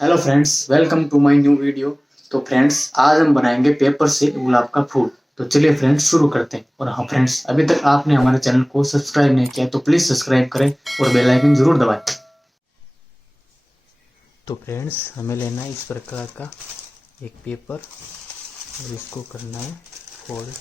Hello friends, welcome to my new video. तो friends, आज हम बनाएंगे पेपर से गुलाब का फूल। तो चलिए फ्रेंड्स शुरू करते हैं। और हाँ फ्रेंड्स, अभी तक आपने हमारे चैनल को सब्सक्राइब नहीं किया तो प्लीज सब्सक्राइब करें और बेल आइकन जरूर दबाएं। तो फ्रेंड्स, हमें लेना है इस प्रकार का एक पेपर और इसको करना है फोल्ड।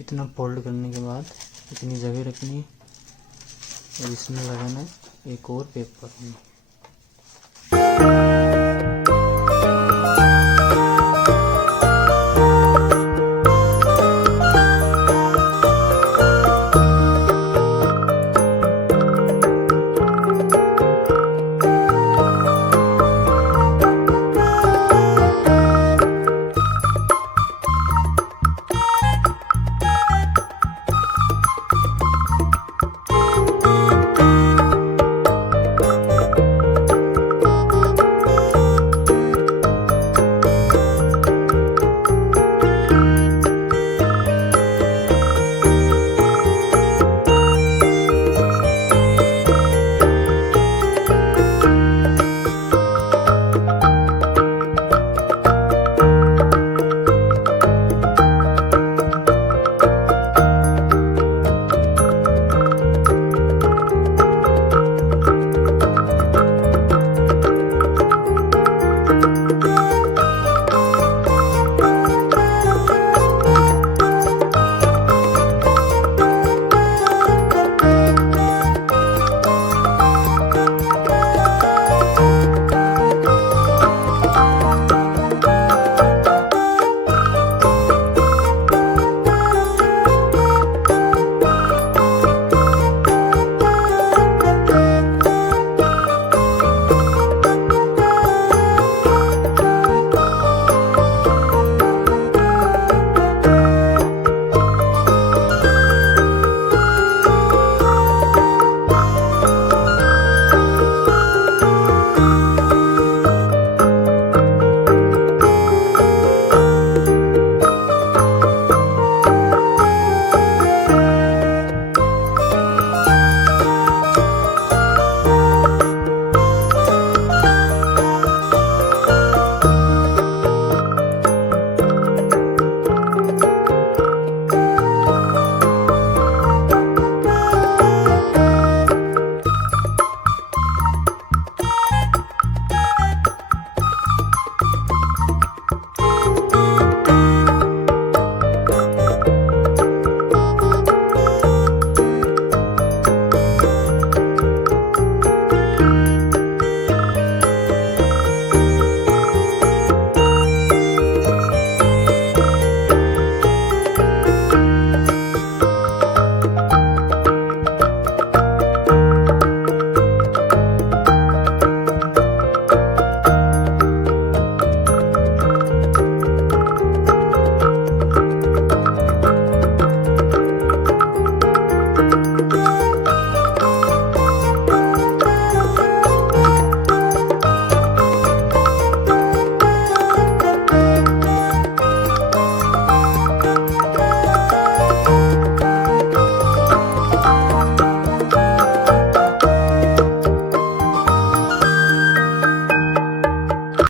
इतना फोल्ड करने के बाद इतनी जगह रखनी है और इसमें लगाना है एक और पेपर में।